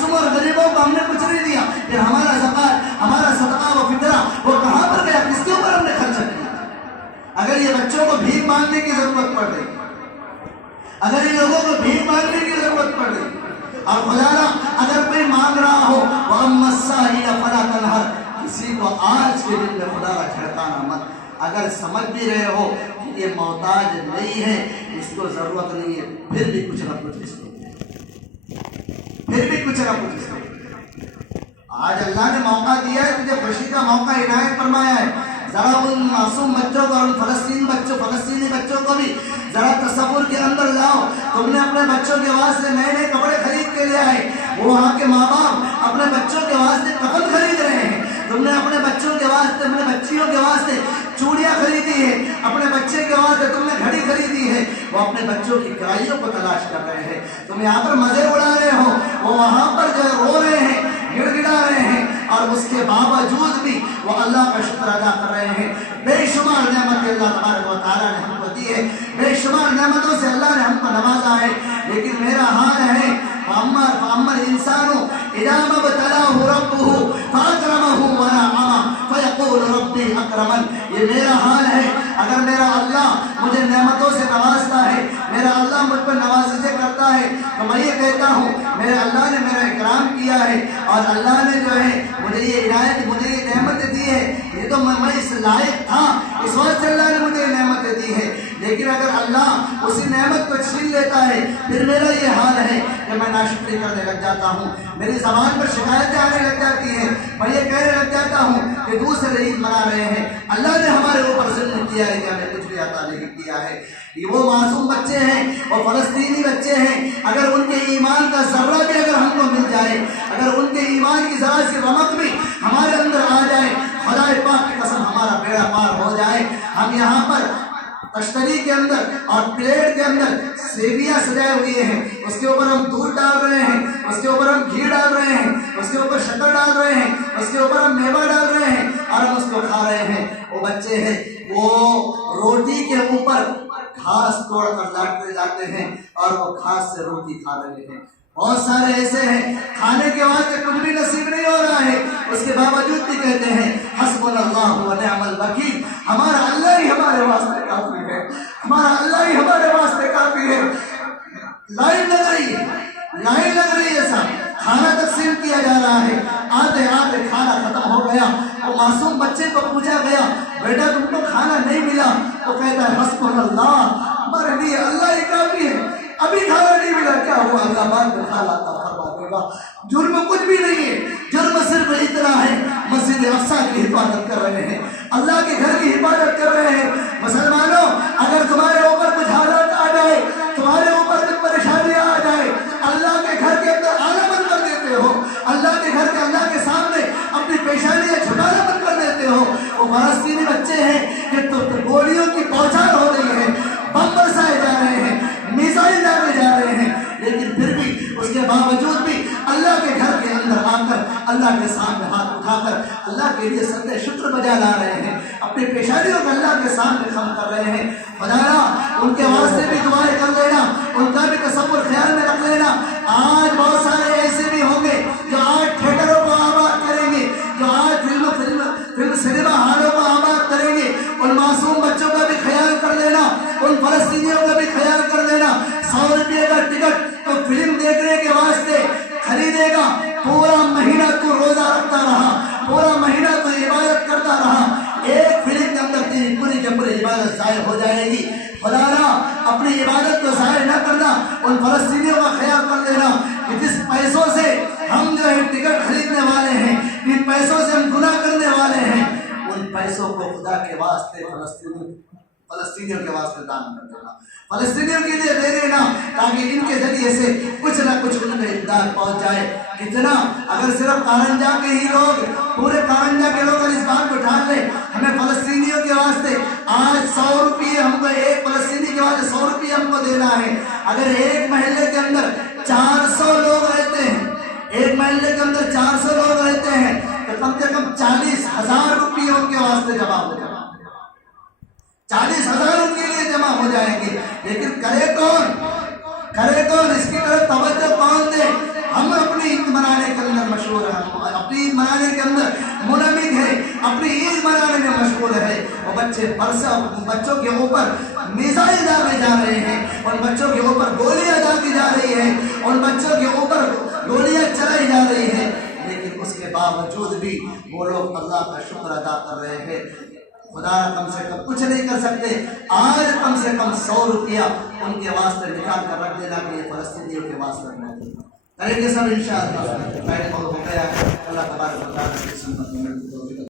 मासूम और गरीबों को हमने कुछ नहीं दिया, फिर हमारा ज़कात, हमारा सदका व फितरा वो कहाँ पर गया, किसके ऊपर हमने खर्चा किया? अगर ये बच्चों को भीख मांगने की जरूरत पड़ रही, अगर इन लोगों को भीख मांगने की जरूरत पड़ रही, और खुदा अगर कोई मांग रहा हो फला तनहर, किसी को आज के दिन में खुदा का झड़काना मत। अगर समझ भी रहे हो कि ये मोहताज नहीं है, इसको जरूरत नहीं है, फिर भी कुछ ना कुछ इसको, फिर भी कुछ ना कुछ इसको। आज अल्लाह ने मौका दिया है, तुझे खुशी का मौका इनायत फरमाया है। जरा उन मासूम बच्चों को और उन फलस्तीनी बच्चों को भी जरा तसव्वुर के अंदर लाओ। तुमने अपने बच्चों के वास्ते नए नए कपड़े खरीद के ले आए, वो वहाँ के माँ बाप अपने बच्चों के वास्ते कफन खरीद रहे हैं। तुमने अपने बच्चों के वास्ते, अपने बच्चियों के वास्ते चूड़ियाँ खरीदी है, अपने बच्चे के वास्ते तुमने घड़ी खरीदी है, वो अपने बच्चों की किराइयों को तलाश कर रहे हैं। तुम यहाँ पर मजे उड़ा रहे हो, वो वहाँ पर जो रो रहे हैं, गिड़गिड़ा रहे हैं, और उसके बावजूद भी वो अल्लाह का शुक्र अदा कर रहे हैं। बेशुमार नेमत अल्लाह तबारक व तआला ने हमको दी है, बेशुमार नेमतों से अल्लाह ने हमको नवाजा है। लेकिन मेरा हाल है, फअम्मा इंसानु इज़ा मब्तलाहु रब्बुहु फअकरमहु व नअमा फयक़ूलु रब्बी अकरमन। ये मेरा हाल है। अगर मेरा अल्लाह मुझे नेमतों से नवाजता है, मेरा अल्लाह मुझ पर नवाज़िशें करता है, तो मैं ये कहता हूँ मेरे अल्लाह ने मेरा इकराम किया है, और अल्लाह ने जो है मुझे ये इनायत, मुझे ये नेमत दी है। ये तो मैं इस लायक था, इस वजह से अल्लाह ने मुझे नेमतें दी है। लेकिन अगर अल्लाह उसी नेमत को छीन लेता है, फिर मेरा ये हाल है कि मैं नाशुक्री करने लग जाता हूँ, मेरी ज़बान पर शिकायतें आने लग जाती हैं, मैं ये कहने लग जाता हूँ कि दूसरे ईद मना रहे हैं। अल्लाह ने हमारे ऊपर जुल्म किया है कि हमें कुछ भी अता नहीं किया है। ये वो मासूम बच्चे हैं, वो फलस्तीनी बच्चे हैं, अगर उनके ईमान का जर्रा भी अगर हमको मिल जाए, अगर उनके ईमान की जरा सी रमक भी हमारे अंदर आ जाए, खुदा पाक की कसम हमारा बेड़ा पार हो जाए। हम यहाँ पर तश्तरी के अंदर और प्लेट के अंदर सेवियां सजाए हुए हैं, उसके ऊपर हम दूध डाल रहे हैं, उसके ऊपर हम घी डाल रहे हैं, उसके ऊपर शक्कर डाल रहे हैं, उसके ऊपर हम मेवा डाल रहे हैं, और हम उसको खा रहे हैं। वो बच्चे हैं, वो रोटी के ऊपर घास तोड़ कर लाते हैं, और वो घास से रोटी खा रहे हैं। बहुत सारे ऐसे हैं, खाने के वास्ते कुछ भी नसीब नहीं हो रहा है, उसके बावजूद भी कहते हैं हस्बुनल्लाहु व निअमल वकील, हमारा अल्लाह ही हमारे वास्ते काफी है, हमारा अल्लाह ही हमारे वास्ते काफी है। लाइन लग रही है, लाइन लग रही है, सब खाना तकसीम किया जा रहा है, आते आते खाना खत्म हो गया। वो मासूम बच्चे को पूछा गया, बेटा तुमको खाना नहीं मिला? तो कहता है हस्बुनल्लाह, हमारे लिए अल्लाह ही काफी है, अभी खाना नहीं मिला, क्या हुआ, अल्लाह बाद में खा लाता फरमा देगा। जुर्म कुछ भी नहीं है, जुर्म सिर्फ इतना है, मस्जिद अक्सा की हिफाजत कर रहे हैं, अल्लाह के घर की हिफाजत कर रहे हैं। मुसलमानों, अगर तुम्हारे ऊपर कुछ हालात आ जाए, तुम्हारे ऊपर कुछ परेशानियां आ जाए, अल्लाह के घर के अंदर आना बंद कर देते हो, अल्लाह के घर के अल्लाह के सामने अपनी पेशानियां झुकाना बंद कर देते हो। वो फलस्तीनी बच्चे हैं कि तो गोलियों की पहुंचान हो रही है, बम बरसाए जा रहे हैं, मिसाइल डाले जा रहे हैं, लेकिन फिर भी उसके बावजूद भी अल्लाह के घर के अंदर आकर अल्लाह के सामने हाथ उठाकर अल्लाह के लिए सजदे शुक्र बजा ला रहे हैं, अपनी पेशानियों को अल्लाह के सामने खम कर रहे हैं। खुदाया उनके वास्ते भी दुआएं कर लेना, उनका भी तसव्वुर ख्याल में रख लेना। आज बहुत सारे ऐसे भी होंगे जो आज थिएटरों को आबाद करेंगे, जो आज फिल्म सिनेमा हॉलों को आबाद करेंगे। उन मासूम बच्चों का भी ख्याल कर लेना, उन फलस्तीनियों का भी ख्याल कर लेना। 100 रुपये का टिकट तो फिल्म देखने के वास्ते खरीदेगा, पूरा महीना तू रोजा रखता रहा, पूरा महीना तू इबादत करता रहा, एक फिल्म के अंदर तेरी पूरी की पूरी इबादत ज़ाहिर हो जाएगी। खुदा अपनी इबादत को ज़ाहिर न करना, उन फलस्तीनियों का ख्याल कर लेना कि जिस पैसों से हम जो है टिकट खरीदने वाले हैं, जिन पैसों से हम गुनाह करने वाले हैं, उन पैसों को खुदा के वास्ते फलस्तीनियों के वास्ते दान कर देना, फलस्तीनियों के लिए दे देना, ताकि इनके जरिए से कुछ न कुछ उनमें इमदाद पहुंच जाए। कितना अगर सिर्फ कारंजा के ही लोग, पूरे कारंजा के लोग इस बात को ठान ले, हमें फलस्तीनियों के वास्ते आज 100 रुपये, हमको एक फलस्तीनी के वास्ते 100 रुपये हमको देना है। अगर एक महल्ले के अंदर 400 लोग रहते हैं, एक महल्ले के अंदर 400 लोग रहते हैं, तो कम से कम 40,000 रुपये उनके वास्ते जमा हो जाए, 40,000 उनके लिए जमा हो जाएंगे। लेकिन करे कौन, इसकी तरफ तवज्जो कौन दे? हम अपनी ईद मनाने کے اندر منہمک ہے، اپنی عید منانے میں مشغول ہے، اور بچوں کے اوپر میزائل داغے جا رہے ہیں، اور بچوں کے اوپر گولیاں داغی جا رہی ہیں، اور بچوں کے اوپر گولیاں چلائی جا رہی ہیں، لیکن اس کے باوجود بھی وہ لوگ اللہ کا شکر ادا کر رہے ہیں۔ خدا کم سے کم کچھ نہیں کر سکتے، آج کم سے کم 100 روپیہ ان کے واسطے نکال کر رکھ دینا کہ یہ فلسطینیوں کے واسطے کریں گے سب انشاءاللہ۔ پہلے بہت ہو گیا، اللہ تبارک و تعالیٰ